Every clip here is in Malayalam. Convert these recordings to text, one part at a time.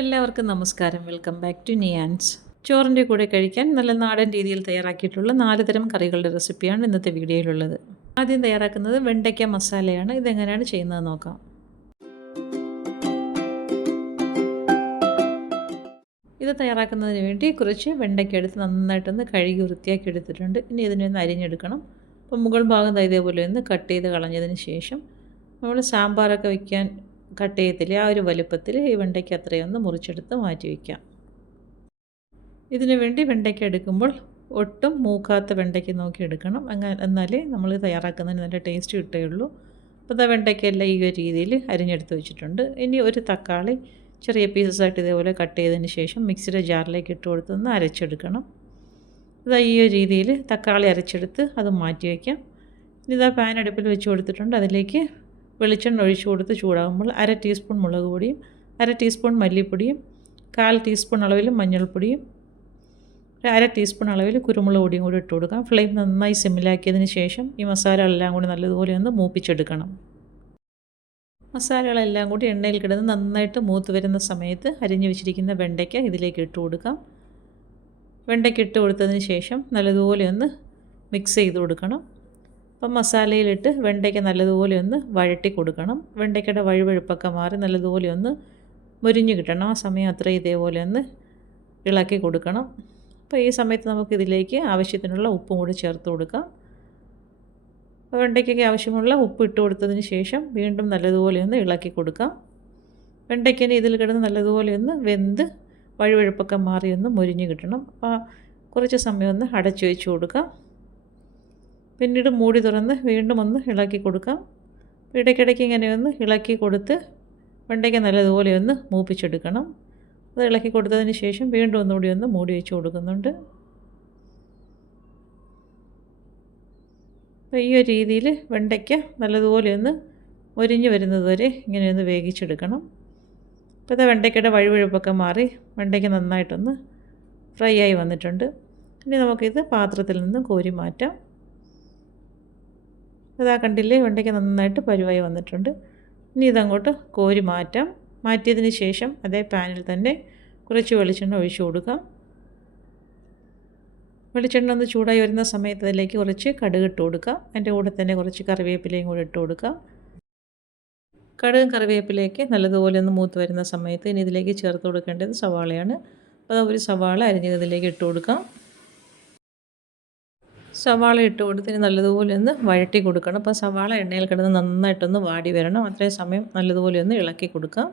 എല്ലാവർക്കും നമസ്കാരം. വെൽക്കം ബാക്ക് ടു നിയാൻസ് ചോറിന്റെ കൂടെ കഴിക്കാൻ നല്ല നാടൻ രീതിയിൽ തയ്യാറാക്കിയിട്ടുള്ള നാല് തരം കറികളുടെ റെസിപ്പിയാണ് ഇന്നത്തെ വീഡിയോയിലുള്ളത്. ആദ്യം തയ്യാറാക്കുന്നത് വെണ്ടയ്ക്ക മസാലയാണ്. ഇതെങ്ങനെയാണ് ചെയ്യുന്നത് നോക്കാം. ഇത് തയ്യാറാക്കുന്നതിന് വേണ്ടി കുറച്ച് വെണ്ടയ്ക്ക എടുത്ത് നന്നായിട്ടൊന്ന് കഴുകി വൃത്തിയാക്കി എടുത്തിട്ടുണ്ട്. ഇനി ഇതിനെ ഒന്ന് അരിഞ്ഞെടുക്കണം. അപ്പോൾ മുകൾ ഭാഗം ഇതേപോലെ ഒന്ന് കട്ട് ചെയ്ത് കളഞ്ഞതിന് ശേഷം നമ്മൾ സാമ്പാറൊക്കെ വയ്ക്കാൻ കട്ട് ചെയ്യത്തില്ലേ ആ ഒരു വലുപ്പത്തിൽ ഈ വെണ്ടയ്ക്ക് അത്രയൊന്ന് മുറിച്ചെടുത്ത് മാറ്റി വയ്ക്കാം. ഇതിനു വേണ്ടി വെണ്ടയ്ക്ക എടുക്കുമ്പോൾ ഒട്ടും മൂക്കാത്ത വെണ്ടയ്ക്ക് നോക്കി എടുക്കണം. അങ്ങനെ എന്നാലേ നമ്മൾ തയ്യാറാക്കുന്നതിന് നല്ല ടേസ്റ്റ് കിട്ടുകയുള്ളൂ. അപ്പോൾ ഇതാ വെണ്ടയ്ക്കെല്ലാം ഈ ഒരു രീതിയിൽ അരിഞ്ഞെടുത്ത് വെച്ചിട്ടുണ്ട്. ഇനി ഒരു തക്കാളി ചെറിയ പീസസ് പീസസായിട്ട് ഇതേപോലെ കട്ട് ചെയ്തതിന് ശേഷം മിക്സിയുടെ ജാറിലേക്ക് ഇട്ട് കൊടുത്തൊന്ന് അരച്ചെടുക്കണം. ഇതാ ഈ ഒരു രീതിയിൽ തക്കാളി അരച്ചെടുത്ത് അത് മാറ്റി വയ്ക്കാം. ഇതാ പാൻ അടുപ്പിൽ വെച്ച് കൊടുത്തിട്ടുണ്ട്. അതിലേക്ക് വെളിച്ചെണ്ണ ഒഴിച്ചു കൊടുത്ത് ചൂടാകുമ്പോൾ അര ടീസ്പൂൺ മുളക് പൊടിയും അര ടീസ്പൂൺ മല്ലിപ്പൊടിയും കാൽ ടീസ്പൂൺ അളവിൽ മഞ്ഞൾപ്പൊടിയും അര ടീസ്പൂൺ അളവിൽ കുരുമുളക് പൊടിയും കൂടി ഇട്ട് കൊടുക്കാം. ഫ്ലെയിം നന്നായി സിമ്മിലാക്കിയതിന് ശേഷം ഈ മസാലകളെല്ലാം കൂടി നല്ലതുപോലെ ഒന്ന് മൂപ്പിച്ചെടുക്കണം. മസാലകളെല്ലാം കൂടി എണ്ണയിൽ കിടന്ന് നന്നായിട്ട് മൂത്ത് വരുന്ന സമയത്ത് അരിഞ്ഞു വെച്ചിരിക്കുന്ന വെണ്ടയ്ക്ക ഇതിലേക്ക് ഇട്ട് കൊടുക്കാം. വെണ്ടയ്ക്ക ഇട്ട് കൊടുത്തതിന് ശേഷം നല്ലതുപോലെ ഒന്ന് മിക്സ് ചെയ്ത് കൊടുക്കണം. അപ്പം മസാലയിലിട്ട് വെണ്ടയ്ക്ക നല്ലതുപോലെ ഒന്ന് വഴട്ടി കൊടുക്കണം. വെണ്ടയ്ക്കയുടെ വഴുവഴുപ്പൊക്കെ മാറി നല്ലതുപോലെ ഒന്ന് മുരിഞ്ഞ് കിട്ടണം. ആ സമയം അത്ര ഇതേപോലെ ഒന്ന് ഇളക്കി കൊടുക്കണം. അപ്പോൾ ഈ സമയത്ത് നമുക്ക് ഇതിലേക്ക് ആവശ്യത്തിനുള്ള ഉപ്പും കൂടി ചേർത്ത് കൊടുക്കാം. വെണ്ടയ്ക്കൊക്കെ ആവശ്യമുള്ള ഉപ്പ് ഇട്ട് കൊടുത്തതിന് ശേഷം വീണ്ടും നല്ലതുപോലെ ഒന്ന് ഇളക്കി കൊടുക്കാം. വെണ്ടയ്ക്കനെ ഇതിൽ കിടന്ന് നല്ലതുപോലെ ഒന്ന് വെന്ത് വഴുവഴുപ്പൊക്കെ മാറി ഒന്ന് മുരിഞ്ഞ് കിട്ടണം. അപ്പോൾ കുറച്ച് സമയം ഒന്ന് അടച്ചു വെച്ച് കൊടുക്കാം. പിന്നീട് മൂടി തുറന്ന് വീണ്ടും ഒന്ന് ഇളക്കി കൊടുക്കാം. ഇടയ്ക്കിടയ്ക്ക് ഇങ്ങനെ ഒന്ന് ഇളക്കി കൊടുത്ത് വെണ്ടയ്ക്ക നല്ലതുപോലെ ഒന്ന് മൂപ്പിച്ചെടുക്കണം. അത് ഇളക്കി കൊടുത്തതിന് ശേഷം വീണ്ടും ഒന്നുകൂടി ഒന്ന് മൂടി വെച്ച് കൊടുക്കുന്നുണ്ട്. അപ്പോൾ ഈ ഒരു രീതിയിൽ വെണ്ടയ്ക്ക നല്ലതുപോലെ ഒന്ന് ഒരിഞ്ഞ് വരുന്നത് വരെ ഇങ്ങനെ ഒന്ന് വേവിച്ചെടുക്കണം. അപ്പോൾ ഇത് വെണ്ടയ്ക്കയുടെ വഴുവഴുപ്പൊക്കെ മാറി വെണ്ടയ്ക്ക നന്നായിട്ടൊന്ന് ഫ്രൈ ആയി വന്നിട്ടുണ്ട്. ഇനി നമുക്കിത് പാത്രത്തിൽ നിന്ന് കോരി മാറ്റാം. അതാ കണ്ടില്ലേ? വെണ്ടയ്ക്ക നന്നായിട്ട് പരുവായി വന്നിട്ടുണ്ട്. ഇനി ഇതങ്ങോട്ട് കോരി മാറ്റാം. മാറ്റിയതിന് ശേഷം അതേ പാനിൽ തന്നെ കുറച്ച് വെളിച്ചെണ്ണ ഒഴിച്ചു കൊടുക്കാം. വെളിച്ചെണ്ണ ഒന്ന് ചൂടായി വരുന്ന സമയത്ത് അതിലേക്ക് കുറച്ച് കടുക് ഇട്ട് കൊടുക്കാം. അതിന്റെ കൂടെ തന്നെ കുറച്ച് കറിവേപ്പിലയും കൂടെ ഇട്ട് കൊടുക്കാം. കടുകും കറിവേപ്പിലേക്ക് നല്ലതുപോലെ ഒന്ന് മൂത്ത് വരുന്ന സമയത്ത് ഇനി ഇതിലേക്ക് ചേർത്ത് കൊടുക്കേണ്ടത് സവാളയാണ്. അപ്പോൾ അത് ഒരു സവാള അരിഞ്ഞ് ഇതിലേക്ക് ഇട്ട് കൊടുക്കാം. സവാള ഇട്ട് കൊടുത്തിന് നല്ലതുപോലെ ഒന്ന് വഴറ്റി കൊടുക്കണം. അപ്പോൾ സവാള എണ്ണയിൽ കിടന്ന് നന്നായിട്ടൊന്ന് വാടി വരണം. അത്രയും സമയം നല്ലതുപോലെ ഒന്ന് ഇളക്കി കൊടുക്കാം.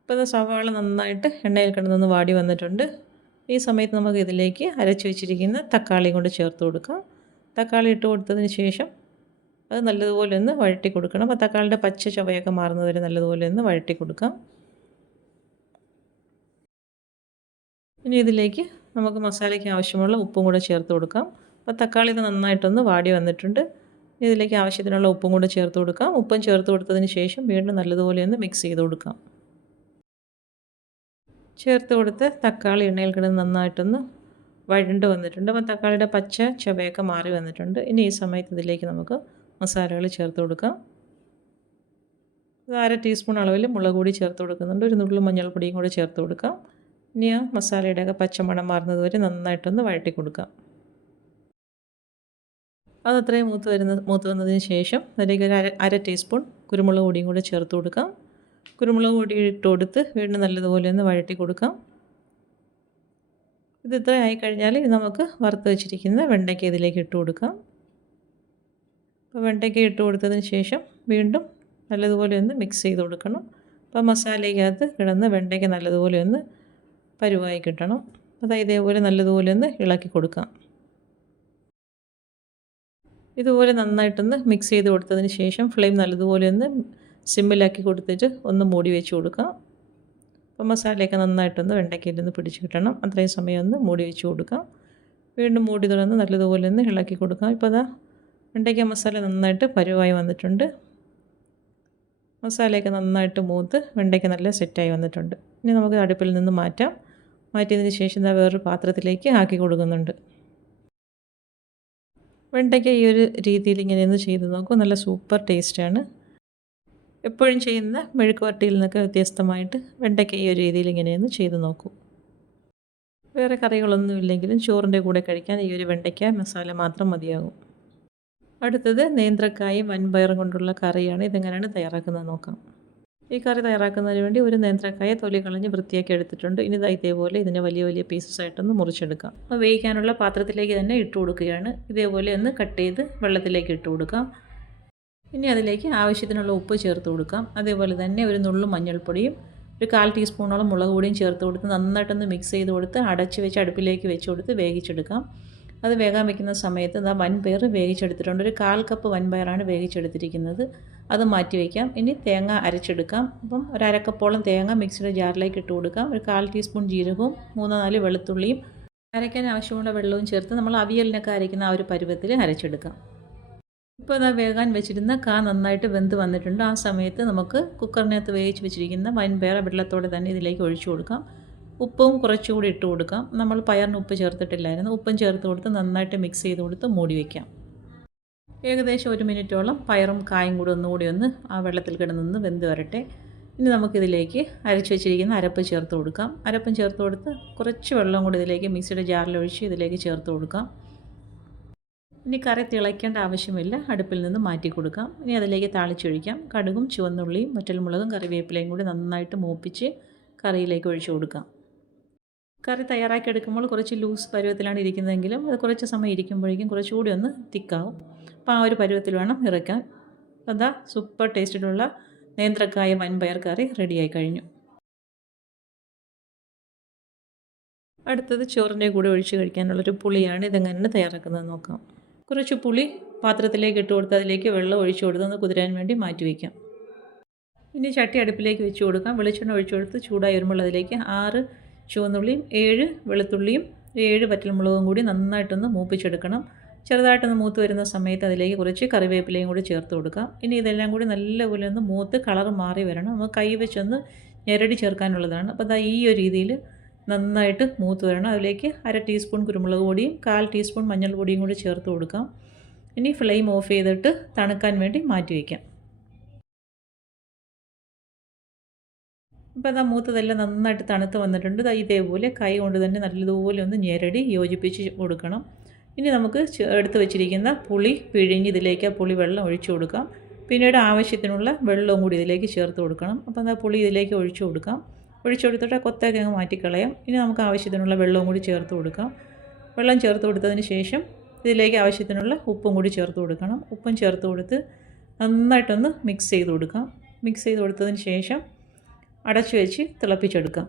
ഇപ്പോൾ ഇത് സവാള നന്നായിട്ട് എണ്ണയിൽ കിടന്നൊന്ന് വാടി വന്നിട്ടുണ്ട്. ഈ സമയത്ത് നമുക്ക് ഇതിലേക്ക് അരച്ചു വെച്ചിരിക്കുന്ന തക്കാളി കൊണ്ട് ചേർത്ത് കൊടുക്കാം. തക്കാളി ഇട്ട് കൊടുത്തതിന് ശേഷം അത് നല്ലതുപോലെ ഒന്ന് വഴറ്റി കൊടുക്കണം. അപ്പോൾ തക്കാളിയുടെ പച്ച ചവയൊക്കെ മാറുന്നത് വരെ നല്ലതുപോലെ ഒന്ന് വഴറ്റി കൊടുക്കാം. ഇനി ഇതിലേക്ക് നമുക്ക് മസാലയ്ക്ക് ആവശ്യമുള്ള ഉപ്പും കൂടെ ചേർത്ത് കൊടുക്കാം. അപ്പോൾ തക്കാളി ഇത് നന്നായിട്ടൊന്ന് വാടി വന്നിട്ടുണ്ട്. ഇതിലേക്ക് ആവശ്യത്തിനുള്ള ഉപ്പും കൂടെ ചേർത്ത് കൊടുക്കാം. ഉപ്പും ചേർത്ത് കൊടുത്തതിന് ശേഷം വീണ്ടും നല്ലതുപോലെ ഒന്ന് മിക്സ് ചെയ്ത് കൊടുക്കാം. ചേർത്ത് കൊടുത്ത് തക്കാളി എണ്ണയിൽ കിടന്ന് നന്നായിട്ടൊന്ന് വഴണ്ട് വന്നിട്ടുണ്ട്. അപ്പോൾ തക്കാളിയുടെ പച്ച ചവയൊക്കെ മാറി വന്നിട്ടുണ്ട്. ഇനി ഈ സമയത്ത് ഇതിലേക്ക് നമുക്ക് മസാലകൾ ചേർത്ത് കൊടുക്കാം. അര ടീസ്പൂൺ അളവിൽ മുളക് പൊടി ചേർത്ത് കൊടുക്കുന്നുണ്ട്. ഒരു നുള്ളു മഞ്ഞൾപ്പൊടിയും കൂടി ചേർത്ത് കൊടുക്കാം. ഇനി ആ മസാലയുടെയൊക്കെ പച്ചമണം മാറുന്നത് വരെ നന്നായിട്ടൊന്ന് വഴട്ടി കൊടുക്കാം. അത് അത്രയും മൂത്ത് വരുന്ന മൂത്ത് വന്നതിന് ശേഷം അതിലേക്ക് ഒരു അര അര ടീസ്പൂൺ കുരുമുളക് പൊടിയും കൂടെ ചേർത്ത് കൊടുക്കാം. കുരുമുളക് പൊടി ഇട്ട് കൊടുത്ത് വീണ്ടും നല്ലതുപോലെ ഒന്ന് വഴട്ടി കൊടുക്കാം. ഇത് ഇത്ര ആയിക്കഴിഞ്ഞാൽ നമുക്ക് വറുത്ത് വെച്ചിരിക്കുന്ന വെണ്ടയ്ക്ക ഇതിലേക്ക് ഇട്ട് കൊടുക്കാം. അപ്പോൾ വെണ്ടയ്ക്ക ഇട്ട് കൊടുത്തതിന് ശേഷം വീണ്ടും നല്ലതുപോലെ ഒന്ന് മിക്സ് ചെയ്ത് കൊടുക്കണം. അപ്പോൾ മസാലയ്ക്കകത്ത് കിടന്ന് വെണ്ടയ്ക്ക നല്ലതുപോലെ ഒന്ന് പരുവായി കിട്ടണം. അതായത് ഇതേപോലെ നല്ലതുപോലെ ഒന്ന് ഇളക്കി കൊടുക്കാം. ഇതുപോലെ നന്നായിട്ടൊന്ന് മിക്സ് ചെയ്ത് കൊടുത്തതിന് ശേഷം ഫ്ലെയിം നല്ലതുപോലെ ഒന്ന് സിമ്മിലാക്കി കൊടുത്തിട്ട് ഒന്ന് മൂടി വെച്ച് കൊടുക്കാം. അപ്പോൾ മസാലയൊക്കെ നന്നായിട്ടൊന്ന് വെണ്ടയ്ക്കയിലൊന്ന് പിടിച്ച് കിട്ടണം. അത്രയും സമയം ഒന്ന് മൂടി വെച്ച് കൊടുക്കാം. വീണ്ടും മൂടി തുറന്ന് നല്ലതുപോലെ ഒന്ന് ഇളക്കി കൊടുക്കാം. ഇപ്പോൾ അതാ വെണ്ടയ്ക്ക മസാല നന്നായിട്ട് പരുവായി വന്നിട്ടുണ്ട്. മസാലയൊക്കെ നന്നായിട്ട് മൂത്ത് വെണ്ടയ്ക്ക നല്ല സെറ്റായി വന്നിട്ടുണ്ട്. ഇനി നമുക്ക് അടുപ്പിൽ നിന്ന് മാറ്റാം. മാറ്റിയതിന് ശേഷം ഇതാ വേറൊരു പാത്രത്തിലേക്ക് ആക്കി കൊടുക്കുന്നുണ്ട്. വെണ്ടയ്ക്ക ഈ ഒരു രീതിയിൽ ഇങ്ങനെ ഒന്ന് ചെയ്ത് നോക്കും. നല്ല സൂപ്പർ ടേസ്റ്റാണ് എപ്പോഴും ചെയ്യുന്ന മെഴുക്ക് വരട്ടിയിൽ നിന്നൊക്കെ വ്യത്യസ്തമായിട്ട് വെണ്ടയ്ക്ക ഈ ഒരു രീതിയിൽ ഇങ്ങനെയൊന്ന് ചെയ്ത് നോക്കൂ. വേറെ കറികളൊന്നും ഇല്ലെങ്കിലും ചോറിന്റെ കൂടെ കഴിക്കാൻ ഈ ഒരു വെണ്ടയ്ക്ക മസാല മാത്രം മതിയാകും. അടുത്തത് നേന്ത്രക്കായും വൻപയറും കൊണ്ടുള്ള കറിയാണ് ഇതെങ്ങനെയാണ് തയ്യാറാക്കുന്നത് നോക്കാം. ഈ കറി തയ്യാറാക്കുന്നതിന് വേണ്ടി ഒരു നേന്ത്രക്കായ തൊലി കളഞ്ഞ് വൃത്തിയാക്കി എടുത്തിട്ടുണ്ട്. ഇനി ഇതാ ഇതേപോലെ ഇതിനെ വലിയ വലിയ പീസസ് ആയിട്ടൊന്ന് മുറിച്ചെടുക്കാം. അപ്പോൾ വേവിക്കാനുള്ള പാത്രത്തിലേക്ക് തന്നെ ഇട്ട് കൊടുക്കുകയാണ്. ഇതേപോലെ ഒന്ന് കട്ട് ചെയ്ത് വെള്ളത്തിലേക്ക് ഇട്ട് കൊടുക്കാം. ഇനി അതിലേക്ക് ആവശ്യത്തിനുള്ള ഉപ്പ് ചേർത്ത് കൊടുക്കാം. അതേപോലെ തന്നെ ഒരു നുള്ളു മഞ്ഞൾപ്പൊടിയും ഒരു കാൽ ടീസ്പൂണോളം മുളക് പൊടിയും ചേർത്ത് കൊടുത്ത് നന്നായിട്ടൊന്ന് മിക്സ് ചെയ്ത് കൊടുത്ത് അടച്ച് വെച്ച് അടുപ്പിലേക്ക് വെച്ച് കൊടുത്ത് വേവിച്ചെടുക്കാം. അത് വേഗം വയ്ക്കുന്ന സമയത്ത് ഇതാ വൻപയർ വേവിച്ചെടുത്തിട്ടുണ്ട്. ഒരു കാൽ കപ്പ് വൻപയറാണ് വേവിച്ചെടുത്തിരിക്കുന്നത്. അത് മാറ്റി വയ്ക്കാം ഇനി തേങ്ങ അരച്ചെടുക്കാം. അപ്പം ഒരു അരക്കപ്പോളം തേങ്ങ മിക്സിയുടെ ജാറിലേക്ക് ഇട്ട് കൊടുക്കാം. ഒരു കാൽ ടീസ്പൂൺ ജീരകവും മൂന്നോ നാല് വെളുത്തുള്ളിയും അരയ്ക്കാൻ ആവശ്യമുള്ള വെള്ളവും ചേർത്ത് നമ്മൾ അവിയലിനൊക്കെ അരയ്ക്കുന്ന ആ ഒരു പരുവത്തിൽ അരച്ചെടുക്കാം. ഇപ്പോൾ അതാ വേകാൻ വെച്ചിരുന്ന കാ നന്നായിട്ട് വെന്ത് വന്നിട്ടുണ്ട്. ആ സമയത്ത് നമുക്ക് കുക്കറിനകത്ത് വേവിച്ച് വെച്ചിരിക്കുന്ന വൻപയർ വെള്ളത്തോടെ തന്നെ ഇതിലേക്ക് ഒഴിച്ചു കൊടുക്കാം. ഉപ്പും കുറച്ചുകൂടി ഇട്ട് കൊടുക്കാം. നമ്മൾ പയറിന് ഉപ്പ് ചേർത്തിട്ടില്ലായിരുന്നു. ഉപ്പും ചേർത്ത് കൊടുത്ത് നന്നായിട്ട് മിക്സ് ചെയ്ത് കൊടുത്ത് മൂടി വയ്ക്കാം ഏകദേശം ഒരു മിനിറ്റോളം പയറും കായും കൂടി ഒന്നുകൂടി ഒന്ന് ആ വെള്ളത്തിൽ കിടന്നൊന്ന് വെന്ത് വരട്ടെ. ഇനി നമുക്കിതിലേക്ക് അരച്ച് വെച്ചിരിക്കുന്ന അരപ്പ് ചേർത്ത് കൊടുക്കാം. അരപ്പും ചേർത്ത് കൊടുത്ത് കുറച്ച് വെള്ളം കൂടി ഇതിലേക്ക് മിക്സിയുടെ ജാറിലൊഴിച്ച് ഇതിലേക്ക് ചേർത്ത് കൊടുക്കാം. ഇനി കറി തിളയ്ക്കേണ്ട ആവശ്യമില്ല. അടുപ്പിൽ നിന്ന് മാറ്റി കൊടുക്കാം. ഇനി അതിലേക്ക് താളിച്ചൊഴിക്കാം. കടുകും ചുവന്നുള്ളിയും വറ്റൽമുളകും കറിവേപ്പിലയും കൂടി നന്നായിട്ട് മൂപ്പിച്ച് കറിയിലേക്ക് ഒഴിച്ചു കൊടുക്കാം. കറി തയ്യാറാക്കി എടുക്കുമ്പോൾ കുറച്ച് ലൂസ് പരുവത്തിലാണ് ഇരിക്കുന്നതെങ്കിലും അത് കുറച്ച് സമയം ഇരിക്കുമ്പോഴേക്കും കുറച്ചുകൂടി ഒന്ന് തിക്കാവും. അപ്പോൾ ആ ഒരു പരുവത്തിൽ വേണം ഇറക്കാൻ. അതാ സൂപ്പർ ടേസ്റ്റിലുള്ള നേന്ത്രക്കായ വൻപയർ കറി റെഡിയായി കഴിഞ്ഞു. അടുത്തത് ചോറിന്റെ കൂടെ ഒഴിച്ച് കഴിക്കാനുള്ളൊരു പുളിയാണ് ഇതെങ്ങനെ തയ്യാറാക്കുന്നത് നോക്കാം. കുറച്ച് പുളി പാത്രത്തിലേക്ക് ഇട്ട് കൊടുത്ത് അതിലേക്ക് വെള്ളം ഒഴിച്ചു കൊടുത്ത് ഒന്ന് കുതിരാൻ വേണ്ടി മാറ്റി വയ്ക്കാം. ഇനി ചട്ടി അടുപ്പിലേക്ക് വെച്ച് കൊടുക്കാം. വെളിച്ചെണ്ണ ഒഴിച്ചു കൊടുത്ത് ചൂടായി വരുമ്പോൾ അതിലേക്ക് ആറ് ചുവന്നുള്ളിയും ഏഴ് വെളുത്തുള്ളിയും ഏഴ് വറ്റൽമുളകും കൂടി നന്നായിട്ടൊന്ന് മൂപ്പിച്ചെടുക്കണം. ചെറുതായിട്ടൊന്ന് മൂത്ത് വരുന്ന സമയത്ത് അതിലേക്ക് കുറച്ച് കറിവേപ്പിലയും കൂടി ചേർത്ത് കൊടുക്കാം. ഇനി ഇതെല്ലാം കൂടി നല്ലപോലെ ഒന്ന് മൂത്ത് കളർ മാറി വരണം. നമുക്ക് കൈ വെച്ചൊന്ന് ഞെരടി ചേർക്കാനുള്ളതാണ്. അപ്പോൾ അതാ ഈ ഒരു രീതിയിൽ നന്നായിട്ട് മൂത്ത് വരണം. അതിലേക്ക് അര ടീസ്പൂൺ കുരുമുളക് പൊടിയും കാൽ ടീസ്പൂൺ മഞ്ഞൾ പൊടിയും കൂടി ചേർത്ത് കൊടുക്കാം. ഇനി ഫ്ലെയിം ഓഫ് ചെയ്തിട്ട് തണുക്കാൻ വേണ്ടി മാറ്റി വയ്ക്കാം. ഇപ്പോൾ അതാ മൂത്തതെല്ലാം നന്നായിട്ട് തണുത്ത് വന്നിട്ടുണ്ട്. ഇതേപോലെ കൈ കൊണ്ട് തന്നെ നല്ലതുപോലെ ഒന്ന് ഞെരടി യോജിപ്പിച്ച് കൊടുക്കണം. ഇനി നമുക്ക് എടുത്ത് വെച്ചിരിക്കുന്ന പുളി പിഴിഞ്ഞ് ഇതിലേക്ക് ആ പുളി വെള്ളം ഒഴിച്ചു കൊടുക്കാം. പിന്നീട് ആവശ്യത്തിനുള്ള വെള്ളവും കൂടി ഇതിലേക്ക് ചേർത്ത് കൊടുക്കണം. അപ്പോൾ എന്താ പുളി ഇതിലേക്ക് ഒഴിച്ചു കൊടുക്കാം. ഒഴിച്ചു കൊടുത്തിട്ട് കൊത്തൊക്കെ അങ്ങ് മാറ്റിക്കളയാം. ഇനി നമുക്ക് ആവശ്യത്തിനുള്ള വെള്ളവും കൂടി ചേർത്ത് കൊടുക്കാം. വെള്ളം ചേർത്ത് കൊടുത്തതിന് ശേഷം ഇതിലേക്ക് ആവശ്യത്തിനുള്ള ഉപ്പും കൂടി ചേർത്ത് കൊടുക്കണം. ഉപ്പും ചേർത്ത് കൊടുത്ത് നന്നായിട്ടൊന്ന് മിക്സ് ചെയ്ത് കൊടുക്കാം. മിക്സ് ചെയ്ത് കൊടുത്തതിന് ശേഷം അടച്ചു വെച്ച് തിളപ്പിച്ചെടുക്കാം.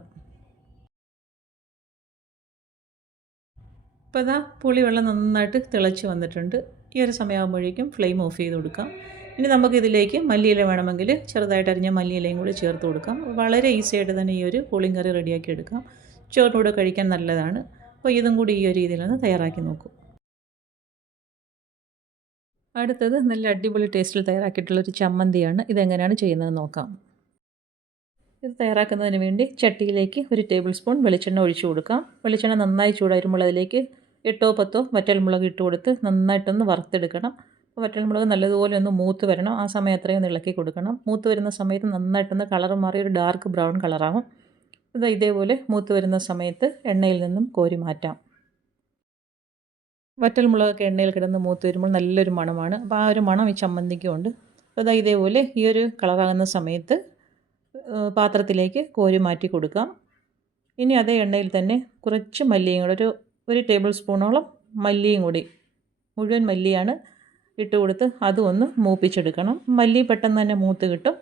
ഇപ്പോൾ ഇതാ പുളിവെള്ളം നന്നായിട്ട് തിളച്ച് വന്നിട്ടുണ്ട്. ഈ ഒരു സമയമാകുമ്പോഴേക്കും ഫ്ലെയിം ഓഫ് ചെയ്ത് കൊടുക്കാം. ഇനി നമുക്കിതിലേക്ക് മല്ലിയില വേണമെങ്കിൽ ചെറുതായിട്ട് അരിഞ്ഞ മല്ലിയിലയും കൂടി ചേർത്ത് കൊടുക്കാം. വളരെ ഈസി ആയിട്ട് തന്നെ ഈ ഒരു പുളിയും കറി റെഡിയാക്കി എടുക്കാം. ചോറിനൂടെ കഴിക്കാൻ നല്ലതാണ്. അപ്പോൾ ഇതും കൂടി ഈ ഒരു രീതിയിലൊന്ന് തയ്യാറാക്കി നോക്കും. അടുത്തത് നല്ല അടിപൊളി ടേസ്റ്റിൽ തയ്യാറാക്കിയിട്ടുള്ളൊരു ചമ്മന്തിയാണ്. ഇതെങ്ങനെയാണ് ചെയ്യുന്നത് നോക്കാം. ഇത് തയ്യാറാക്കുന്നതിന് വേണ്ടി ചട്ടിയിലേക്ക് ഒരു ടേബിൾ സ്പൂൺ വെളിച്ചെണ്ണ ഒഴിച്ചു കൊടുക്കാം. വെളിച്ചെണ്ണ നന്നായി ചൂടായിരുമ്പോൾ അതിലേക്ക് എട്ടോ പത്തോ വറ്റൽമുളക് ഇട്ട് കൊടുത്ത് നന്നായിട്ടൊന്ന് വറുത്തെടുക്കണം. അപ്പോൾ വറ്റൽമുളക് നല്ലതുപോലെ ഒന്ന് മൂത്ത് വരണം. ആ സമയം അത്രയും ഒന്ന് ഇളക്കി കൊടുക്കണം. മൂത്ത് വരുന്ന സമയത്ത് നന്നായിട്ടൊന്ന് കളർ മാറി ഒരു ഡാർക്ക് ബ്രൗൺ കളറാകും ഇത് ഇതേപോലെ മൂത്ത് വരുന്ന സമയത്ത് എണ്ണയിൽ നിന്നും കോരി മാറ്റാം. വറ്റൽമുളകൊക്കെ എണ്ണയിൽ കിടന്ന് മൂത്ത് വരുമ്പോൾ നല്ലൊരു മണമാണ്. അപ്പോൾ ആ ഒരു മണം ഈ ചമ്മന്തിക്കും ഉണ്ട് അപ്പോൾ ഇതാ ഇതേപോലെ ഈ ഒരു കളറാകുന്ന സമയത്ത് പാത്രത്തിലേക്ക് കോരി മാറ്റി കൊടുക്കാം. ഇനി അതേ എണ്ണയിൽ തന്നെ കുറച്ച് മല്ലിയും കൂടെ ഒരു ഒരു ടേബിൾ സ്പൂണോളം മല്ലിയും കൂടി മുഴുവൻ മല്ലിയാണ് ഇട്ട് കൊടുത്ത് അതും ഒന്ന് മൂപ്പിച്ചെടുക്കണം. മല്ലി പെട്ടെന്ന് തന്നെ മൂത്ത് കിട്ടും.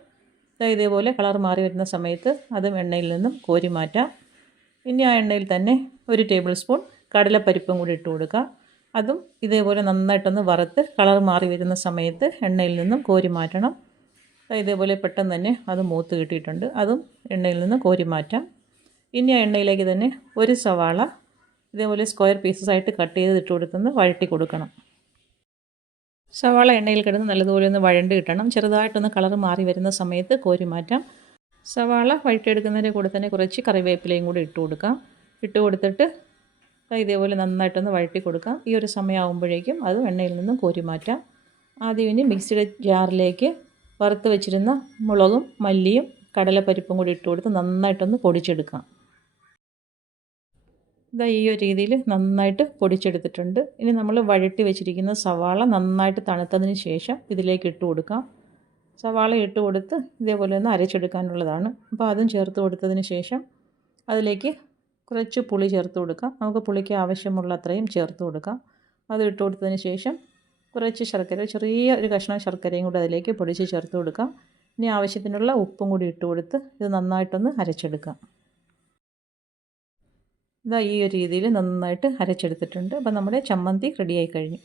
ഇതേപോലെ കളർ മാറി വരുന്ന സമയത്ത് അതും എണ്ണയിൽ നിന്നും കോരി മാറ്റാം. ഇനി ആ എണ്ണയിൽ തന്നെ ഒരു ടേബിൾ സ്പൂൺ കടലപ്പരിപ്പും കൂടി ഇട്ട് കൊടുക്കുക അതും ഇതേപോലെ നന്നായിട്ടൊന്ന് വറുത്ത് കളർ മാറി വരുന്ന സമയത്ത് എണ്ണയിൽ നിന്നും കോരി മാറ്റണം. ഇതേപോലെ പെട്ടെന്ന് തന്നെ അത് മൂത്ത് കിട്ടിയിട്ടുണ്ട്. അതും എണ്ണയിൽ നിന്ന് കോരി മാറ്റാം. ഇനി ആ എണ്ണയിലേക്ക് തന്നെ ഒരു സവാള ഇതേപോലെ സ്ക്വയർ പീസസ് ആയിട്ട് കട്ട് ചെയ്ത് ഇട്ട് കൊടുത്തുനിന്ന് വഴറ്റി കൊടുക്കണം. സവാള എണ്ണയിൽ കിടന്ന് നല്ലതുപോലെ ഒന്ന് വഴണ്ട് കിട്ടണം. ചെറുതായിട്ടൊന്ന് കളർ മാറി വരുന്ന സമയത്ത് കോരി മാറ്റാം. സവാള വഴറ്റിയെടുക്കുന്നതിന്റെ കൂടെ തന്നെ കുറച്ച് കറിവേപ്പിലയും കൂടി ഇട്ട് കൊടുക്കാം. ഇട്ട് കൊടുത്തിട്ട് ഇതേപോലെ നന്നായിട്ടൊന്ന് വഴറ്റി കൊടുക്കാം. ഈ ഒരു സമയമാകുമ്പോഴേക്കും അത് എണ്ണയിൽ നിന്നും കോരി മാറ്റാം. ആദ്യം ഇനി മിക്സിയുടെ ജാറിലേക്ക് വറുത്ത് വെച്ചിരുന്ന മുളകും മല്ലിയും കടലപ്പരിപ്പും കൂടി ഇട്ട് കൊടുത്ത് നന്നായിട്ടൊന്ന് പൊടിച്ചെടുക്കാം. ഇതാ ഈ ഒരു രീതിയിൽ നന്നായിട്ട് പൊടിച്ചെടുത്തിട്ടുണ്ട്. ഇനി നമ്മൾ വഴട്ടി വെച്ചിരിക്കുന്ന സവാള നന്നായിട്ട് തണുത്തതിന് ശേഷം ഇതിലേക്ക് ഇട്ട് കൊടുക്കാം. സവാള ഇട്ട് കൊടുത്ത് ഇതേപോലെ ഒന്ന് അരച്ചെടുക്കാനുള്ളതാണ്. അപ്പോൾ അതും ചേർത്ത് കൊടുത്തതിന് ശേഷം അതിലേക്ക് കുറച്ച് പുളി ചേർത്ത് കൊടുക്കാം. നമുക്ക് പുളിക്ക് ആവശ്യമുള്ള അത്രയും ചേർത്ത് കൊടുക്കാം. അത് ഇട്ട് കൊടുത്തതിന് ശേഷം കുറച്ച് ശർക്കര ചെറിയ ഒരു കഷ്ണം ശർക്കരയും കൂടി അതിലേക്ക് പൊടിച്ച് ചേർത്ത് കൊടുക്കാം. ഇനി ആവശ്യത്തിനുള്ള ഉപ്പും കൂടി ഇട്ട് കൊടുത്ത് ഇത് നന്നായിട്ടൊന്ന് അരച്ചെടുക്കാം. ഇതാ ഈ ഒരു രീതിയിൽ നന്നായിട്ട് അരച്ചെടുത്തിട്ടുണ്ട്. അപ്പോൾ നമ്മുടെ ചമ്മന്തി റെഡിയായി കഴിഞ്ഞു.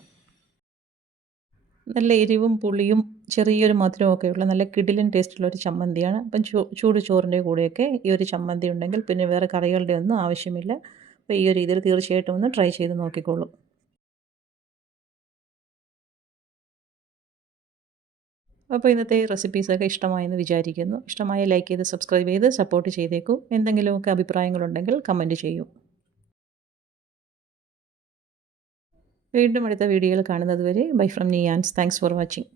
നല്ല എരിവും പുളിയും ചെറിയൊരു മധുരവും ഒക്കെയുള്ള നല്ല കിടിലൻ ടേസ്റ്റുള്ള ഒരു ചമ്മന്തിയാണ്. അപ്പം ചൂട് ചോറിന്റെ കൂടെയൊക്കെ ഈ ഒരു ചമ്മന്തി ഉണ്ടെങ്കിൽ പിന്നെ വേറെ കറികളുടെ ഒന്നും ആവശ്യമില്ല. അപ്പോൾ ഈ ഒരു രീതിയിൽ തീർച്ചയായിട്ടും ഒന്ന് ട്രൈ ചെയ്ത് നോക്കിക്കോളൂ. അപ്പോൾ ഇന്നത്തെ റെസിപ്പീസൊക്കെ ഇഷ്ടമായെന്ന് വിചാരിക്കുന്നു. ഇഷ്ടമായ ലൈക്ക് ചെയ്ത് സബ്സ്ക്രൈബ് ചെയ്ത് സപ്പോർട്ട് ചെയ്തേക്കൂ. എന്തെങ്കിലുമൊക്കെ അഭിപ്രായങ്ങളുണ്ടെങ്കിൽ കമന്റ് ചെയ്യൂ. വീണ്ടും അടുത്ത വീഡിയോയിൽ കാണുന്നത് വരെ ബൈ ഫ്രം നീ ആൻസ് താങ്ക്സ് ഫോർ വാച്ചിങ്